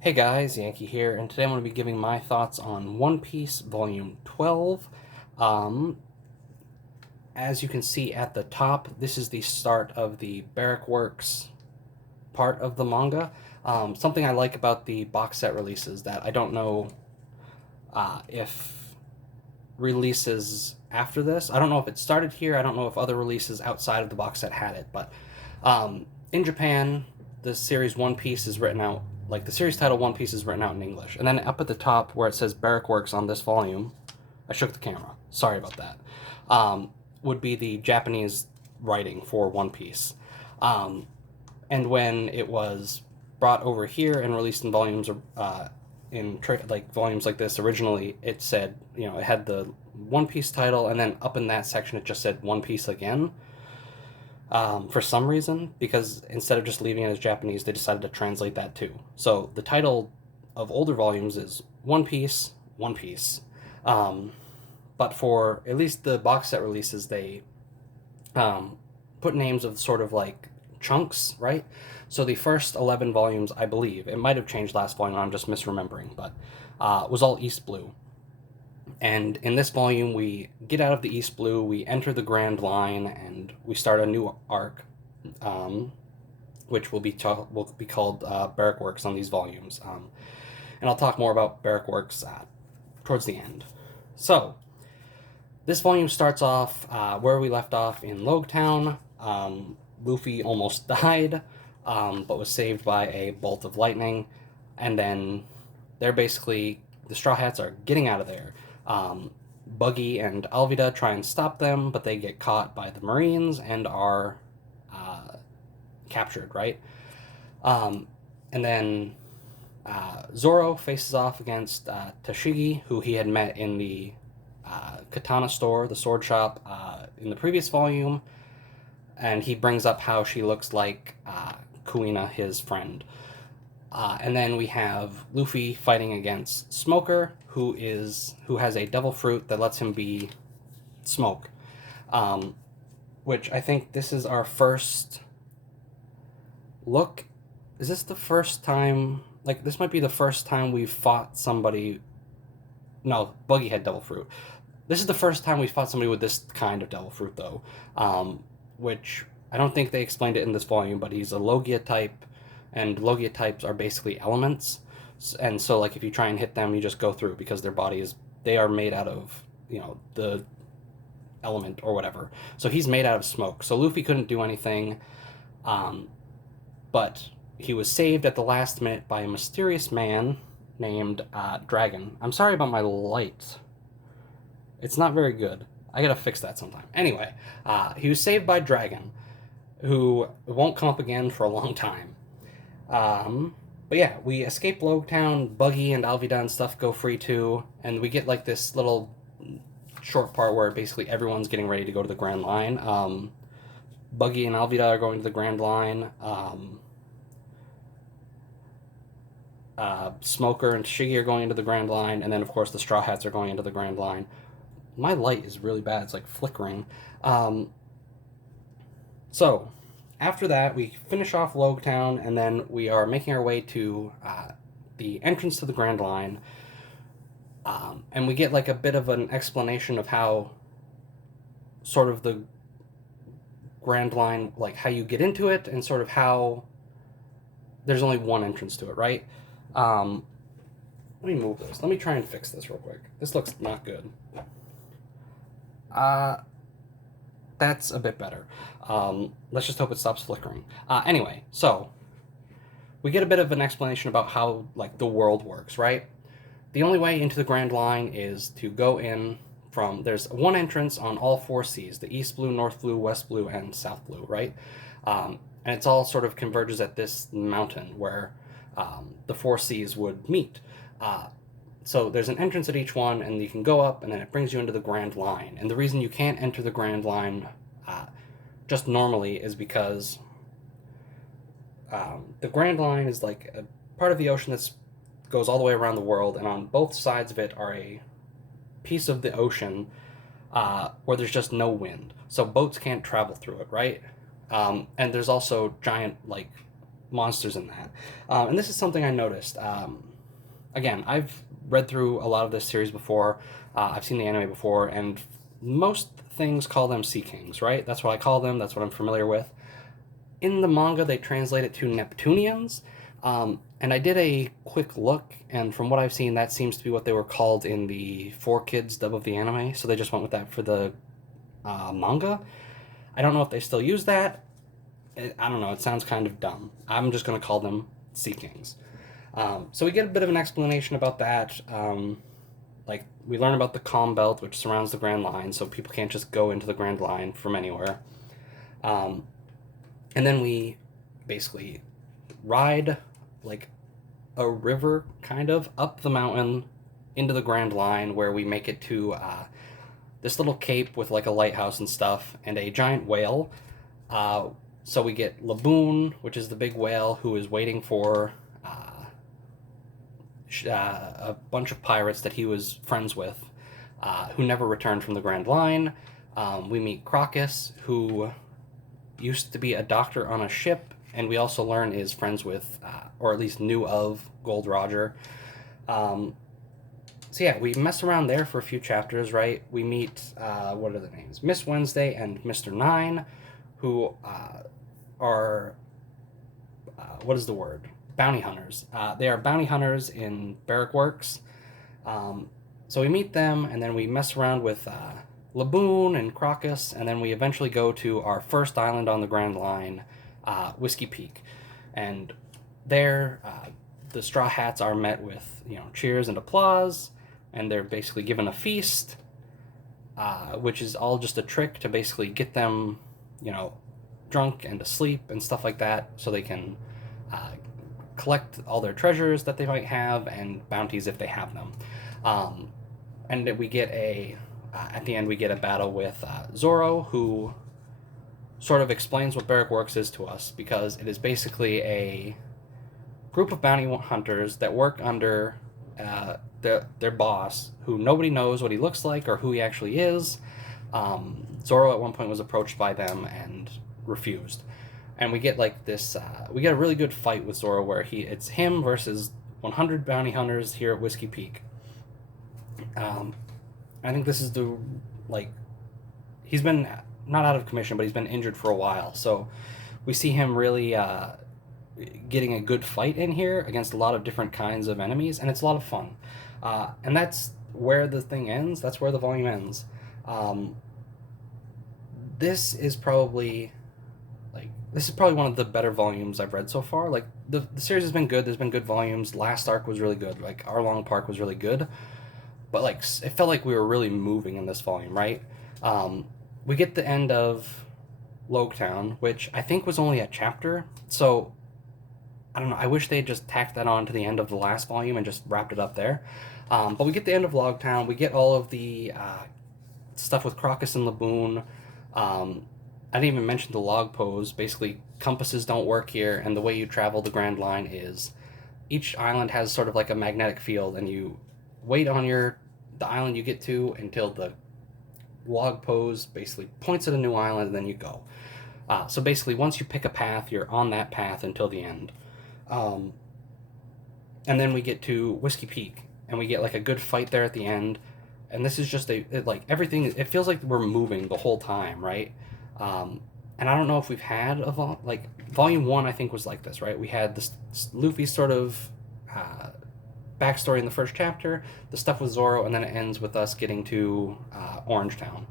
Hey guys, Yankee here, and today I'm going to be giving my thoughts on One Piece Volume 12. Um, as you can see at the top, this is the start of the Barrack Works part of the manga. Something I like about the box set releases that I don't know if releases after this. I don't know if it started here. I don't know if other releases outside of the box set had it, but in Japan, the series One Piece is written out like the series title One Piece is written out in English, and then up at the top where it says Barrack Works on this volume, I shook the camera. Sorry about that. Would be the Japanese writing for One Piece, um, and when it was brought over here and released in volumes like volumes like this originally, it said, it had the One Piece title, and then up in that section it just said One Piece again. For some reason, because instead of just leaving it as Japanese, they decided to translate that too. So the title of older volumes is One Piece, One Piece. Um, but for at least the box set releases, they um, put names of sort of like chunks, right? So the first 11 volumes, I believe, it might have changed last volume, I'm just misremembering, but was all East Blue. And in this volume, we get out of the East Blue, we enter the Grand Line, and we start a new arc, um, which will be called Barrack Works on these volumes. And I'll talk more about Barrack Works towards the end. So, this volume starts off where we left off in Logtown. Luffy almost died, but was saved by a bolt of lightning. And then the Straw Hats are getting out of there. Buggy and Alvida try and stop them, but they get caught by the Marines and are captured, right? Um, and then Zoro faces off against Tashigi, who he had met in the katana store, the sword shop, in the previous volume, and he brings up how she looks like Kuina, his friend. And then we have Luffy fighting against Smoker, who has a devil fruit that lets him be Smoke. Um, which I think this is our first look. Is this the first time? Like, this might be the first time we've fought somebody. No, Buggy had devil fruit. This is the first time we fought somebody with this kind of devil fruit, though. Which I don't think they explained it in this volume, but he's a Logia type, and Logia types are basically elements. And so, like, if you try and hit them, you just go through because they are made out of, the element or whatever. So he's made out of smoke. So Luffy couldn't do anything, um, but he was saved at the last minute by a mysterious man named Dragon. I'm sorry about my light. It's not very good. I gotta fix that sometime. Anyway, he was saved by Dragon, who won't come up again for a long time. But yeah, we escape Logtown. Buggy and Alvida and stuff go free too, and we get like this little short part where basically everyone's getting ready to go to the Grand Line. Buggy and Alvida are going to the Grand Line. Smoker and Shiggy are going into the Grand Line, and then of course the Straw Hats are going into the Grand Line. My light is really bad; it's like flickering. So after that, we finish off Logtown, and then we are making our way to the entrance to the Grand Line, and we get like a bit of an explanation of how sort of the Grand Line, like how you get into it, and sort of how there's only one entrance to it, right? Let me move this. Let me try and fix this real quick. This looks not good. Uh, that's a bit better. Let's just hope it stops flickering. Anyway, so we get a bit of an explanation about how like the world works, right? The only way into the Grand Line is to go in from there's one entrance on all four seas: the East Blue, North Blue, West Blue, and South Blue, right? And it's all sort of converges at this mountain where the four seas would meet. So there's an entrance at each one, and you can go up, and then it brings you into the Grand Line. And the reason you can't enter the Grand Line just normally is because the Grand Line is like a part of the ocean that goes all the way around the world, and on both sides of it are a piece of the ocean where there's just no wind, so boats can't travel through it, right? And there's also giant like monsters in that. And this is something I noticed. Again, I've read through a lot of this series before. I've seen the anime before, and most things call them Sea Kings, right? That's what I call them. That's what I'm familiar with. In the manga, they translate it to Neptunians. And I did a quick look, and from what I've seen, that seems to be what they were called in the 4Kids dub of the anime. So they just went with that for the manga. I don't know if they still use that. I don't know. It sounds kind of dumb. I'm just going to call them Sea Kings. So we get a bit of an explanation about that. Like, we learn about the Calm Belt, which surrounds the Grand Line, so people can't just go into the Grand Line from anywhere. And then we basically ride, like, a river, kind of, up the mountain into the Grand Line, where we make it to this little cape with, like, a lighthouse and stuff, and a giant whale. So we get Laboon, which is the big whale, who is waiting for a bunch of pirates that he was friends with, who never returned from the Grand Line. We meet Crocus, who used to be a doctor on a ship, and we also learn is friends with, or at least knew of, Gold Roger. So yeah, we mess around there for a few chapters, right? We meet, what are the names? Miss Wednesday and Mr. Nine, who are, what is the word? Bounty hunters. They are bounty hunters in Barrack Works. So we meet them, and then we mess around with Laboon and Crocus, and then we eventually go to our first island on the Grand Line, Whiskey Peak. And there, the Straw Hats are met with, cheers and applause, and they're basically given a feast, which is all just a trick to basically get them, drunk and asleep and stuff like that, so they can collect all their treasures that they might have and bounties if they have them. And we get at the end, we get a battle with Zoro, who sort of explains what Barrack Works is to us, because it is basically a group of bounty hunters that work under their boss, who nobody knows what he looks like or who he actually is. Zoro at one point was approached by them and refused. And we get like this, we get a really good fight with Zoro where it's him versus 100 bounty hunters here at Whiskey Peak. I think this is he's been not out of commission, but he's been injured for a while. So we see him really getting a good fight in here against a lot of different kinds of enemies, and it's a lot of fun. And that's where the thing ends. That's where the volume ends. This is probably one of the better volumes I've read so far. Like, the series has been good. There's been good volumes. Last arc was really good. Like, Arlong Park was really good. But, like, it felt like we were really moving in this volume, right? We get the end of Loguetown, which I think was only a chapter. So, I don't know. I wish they'd just tacked that on to the end of the last volume and just wrapped it up there. But we get the end of Loguetown. We get all of the stuff with Crocus and Laboon. I didn't even mention the log pose. Basically, compasses don't work here, and the way you travel the Grand Line is each island has sort of like a magnetic field, and you wait on the island you get to until the log pose basically points at a new island, and then you go. So basically, once you pick a path, you're on that path until the end. And then we get to Whiskey Peak, and we get like a good fight there at the end. And this is just everything. It feels like we're moving the whole time, right? And I don't know if we've had volume 1, I think, was like this, right? We had this Luffy sort of backstory in the first chapter, the stuff with Zoro, and then it ends with us getting to Orangetown.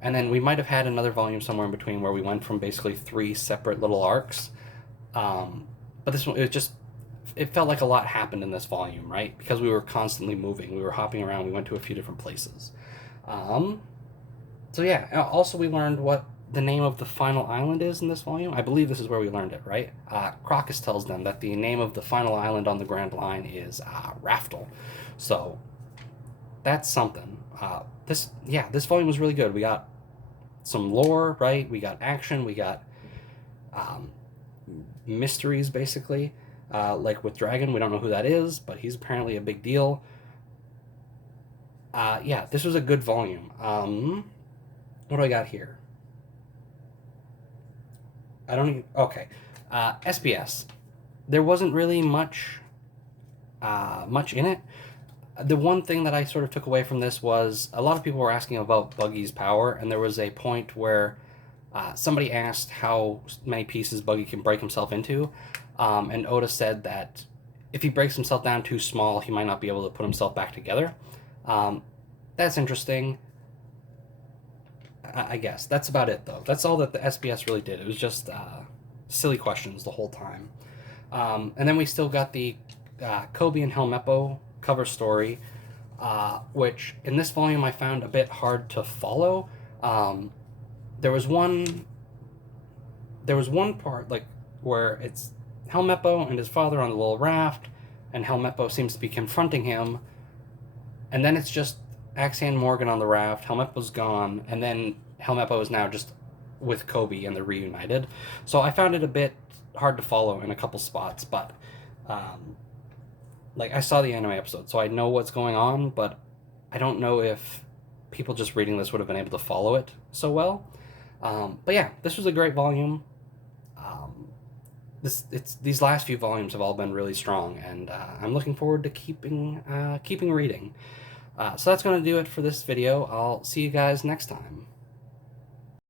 And then we might have had another volume somewhere in between where we went from basically 3 separate little arcs. But this one, it felt like a lot happened in this volume, right? Because we were constantly moving. We were hopping around. We went to a few different places. So yeah, also we learned what the name of the final island is in this volume. I believe this is where we learned it, right? Crocus tells them that the name of the final island on the Grand Line is Raftel. So that's something. This volume was really good. We got some lore, right? We got action. We got mysteries, basically. Like with Dragon, we don't know who that is, but he's apparently a big deal. This was a good volume. What do I got here? I don't even... Okay. SBS. There wasn't really much in it. The one thing that I sort of took away from this was a lot of people were asking about Buggy's power, and there was a point where somebody asked how many pieces Buggy can break himself into, and Oda said that if he breaks himself down too small, he might not be able to put himself back together. That's interesting. I guess that's about it, though. That's all that the SBS really did. It was just silly questions the whole time. And then we still got the Koby and Helmeppo cover story, which in this volume I found a bit hard to follow. There was one part like where it's Helmeppo and his father on the little raft, and Helmeppo seems to be confronting him, and then it's just Axe and Morgan on the raft. Helmeppo's gone, and then Helmeppo is now just with Koby and they're reunited. So I found it a bit hard to follow in a couple spots, but like I saw the anime episode, so I know what's going on, but I don't know if people just reading this would have been able to follow it so well. But yeah, this was a great volume. These last few volumes have all been really strong, and I'm looking forward to keeping reading. So that's going to do it for this video. I'll see you guys next time.